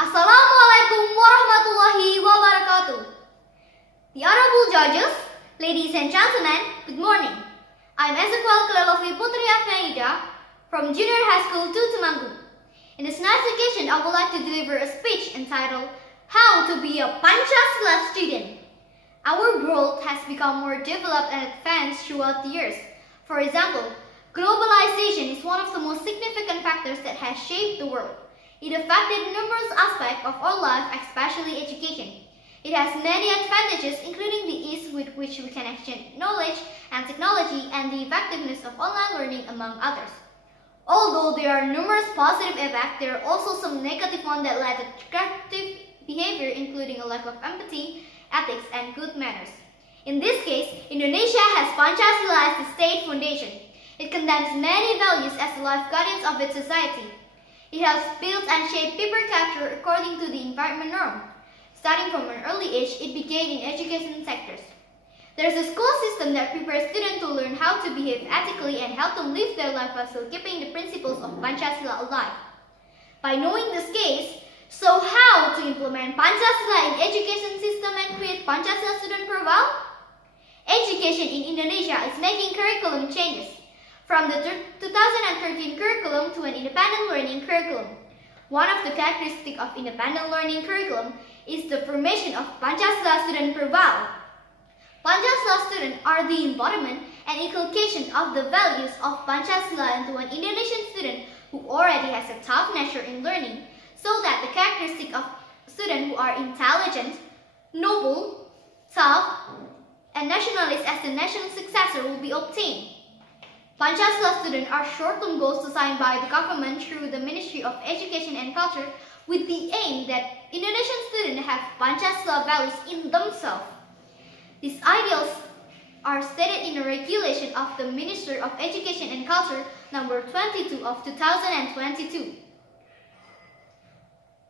Assalamualaikum warahmatullahi wabarakatuh. The honorable judges, ladies and gentlemen, good morning. I am Ezzequiel Cleolovelly Putri Arvianida from Junior High School 2 Temanggung. In this nice occasion, I would like to deliver a speech entitled How to be a Pancasila Student. Our world has become more developed and advanced throughout the years. For example, globalization is one of the most significant factors that has shaped the world. It affected numerous aspects of our life, especially education. It has many advantages, including the ease with which we can exchange knowledge and technology and the effectiveness of online learning, among others. Although there are numerous positive effects, there are also some negative ones that led to destructive behavior, including a lack of empathy, ethics, and good manners. In this case, Indonesia has Pancasila as the state foundation. It condemns many values as the life guardians of its society. It helps build and shape people culture according to the environment norm. Starting from an early age, it began in education sectors. There is a school system that prepares students to learn how to behave ethically and help them live their life while still keeping the principles of Pancasila alive. By knowing this case, so how to implement Pancasila in education system and create Pancasila student profile? Education in Indonesia is making curriculum changes from the 2013 curriculum to an independent learning curriculum. One of the characteristics of independent learning curriculum is the formation of Pancasila student profile. Pancasila students are the embodiment and inculcation of the values of Pancasila into an Indonesian student who already has a tough nature in learning, so that the characteristic of students who are intelligent, noble, tough, and nationalist as the national successor will be obtained. Pancasila students are short-term goals assigned by the government through the Ministry of Education and Culture with the aim that Indonesian students have Pancasila values in themselves. These ideals are stated in a regulation of the Ministry of Education and Culture number 22 of 2022.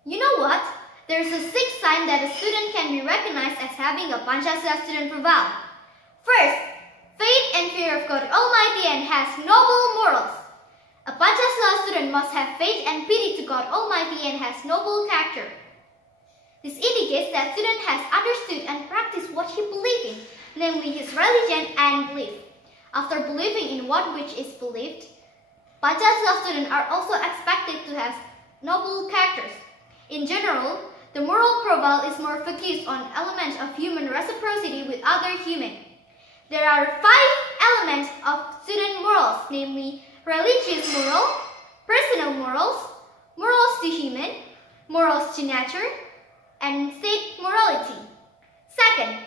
You know what? There is a sixth sign that a student can be recognized as having a Pancasila student profile. First, faith and fear of God Almighty and has noble morals. A Pancasila student must have faith and pity to God Almighty and has noble character. This indicates that student has understood and practiced what he believes in, namely his religion and belief. After believing in what which is believed, Pancasila students are also expected to have noble characters. In general, the moral profile is more focused on elements of human reciprocity with other humans. There are 5 elements of student morals, namely religious moral, personal morals, morals to human, morals to nature, and state morality. Second,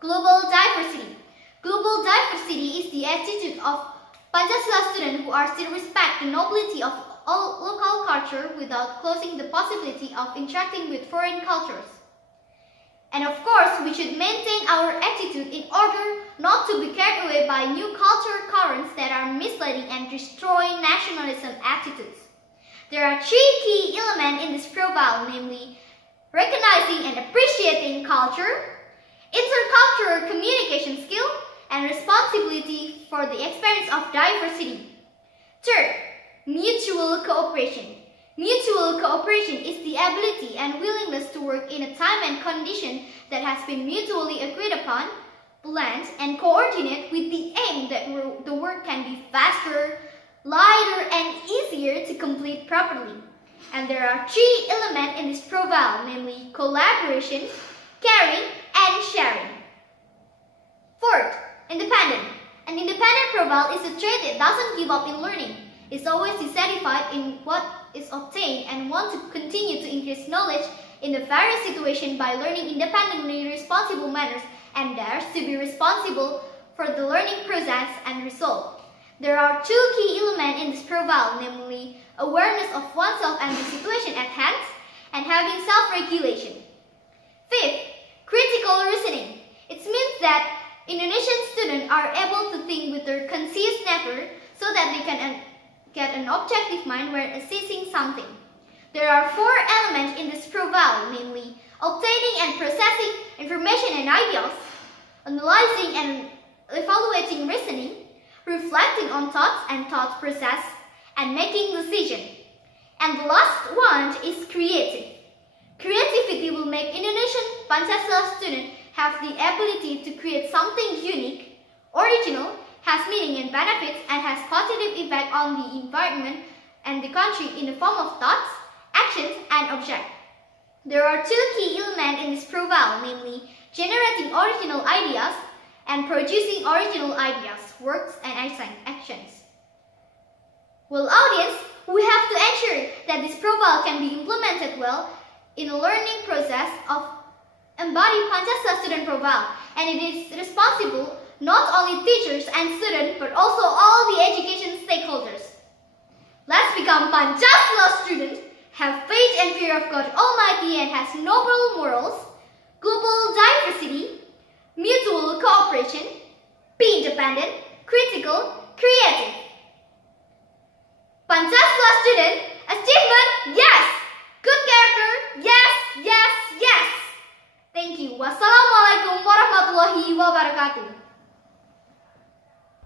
global diversity. Global diversity is the attitude of Pancasila students who are still respect the nobility of all local culture without closing the possibility of interacting with foreign cultures. And of course, we should maintain our attitude in order not to be carried away by new cultural currents that are misleading and destroy nationalism attitudes. There are 3 key elements in this profile, namely recognizing and appreciating culture, intercultural communication skill, and responsibility for the experience of diversity. Third, mutual cooperation. Mutual cooperation is the ability and willingness to work in a time and condition that has been mutually agreed upon, planned, and coordinated with the aim that the work can be faster, lighter, and easier to complete properly. And there are 3 elements in this profile, namely collaboration, caring, and sharing. Fourth, independent. An independent profile is a trait that doesn't give up in learning. It's always dissatisfied in what is obtained and want to continue to increase knowledge in the various situations by learning independently responsible manners and dares to be responsible for the learning process and result. There are 2 key elements in this profile, namely awareness of oneself and the situation at hand, and having self-regulation. Fifth, critical reasoning. It means that Indonesian students are able to think with their conscious nature so that they can get an objective mind when assessing something. There are 4 elements in this profile, namely obtaining and processing information and ideas, analyzing and evaluating reasoning, reflecting on thoughts and thought process, and making decisions. And the last one is creative. Creativity will make Indonesian Pancasila students have the ability to create something unique, original, has meaning and benefits, and has positive impact on the environment and the country in the form of thoughts, actions, and objects. There are two key elements in this profile, namely generating original ideas and producing original ideas, works, and actions. Well, audience, we have to ensure that this profile can be implemented well in the learning process of embodied Pancasila student profile, and it is responsible not only teachers and students but also all the education stakeholders. Let's become Pancasila students, have faith and fear of God Almighty, and has noble morals, global diversity, mutual cooperation, be independent, critical, creative. Pancasila student, achievement, yes! Good character, yes, yes, yes! Thank you. Wassalamualaikum warahmatullahi wabarakatuh.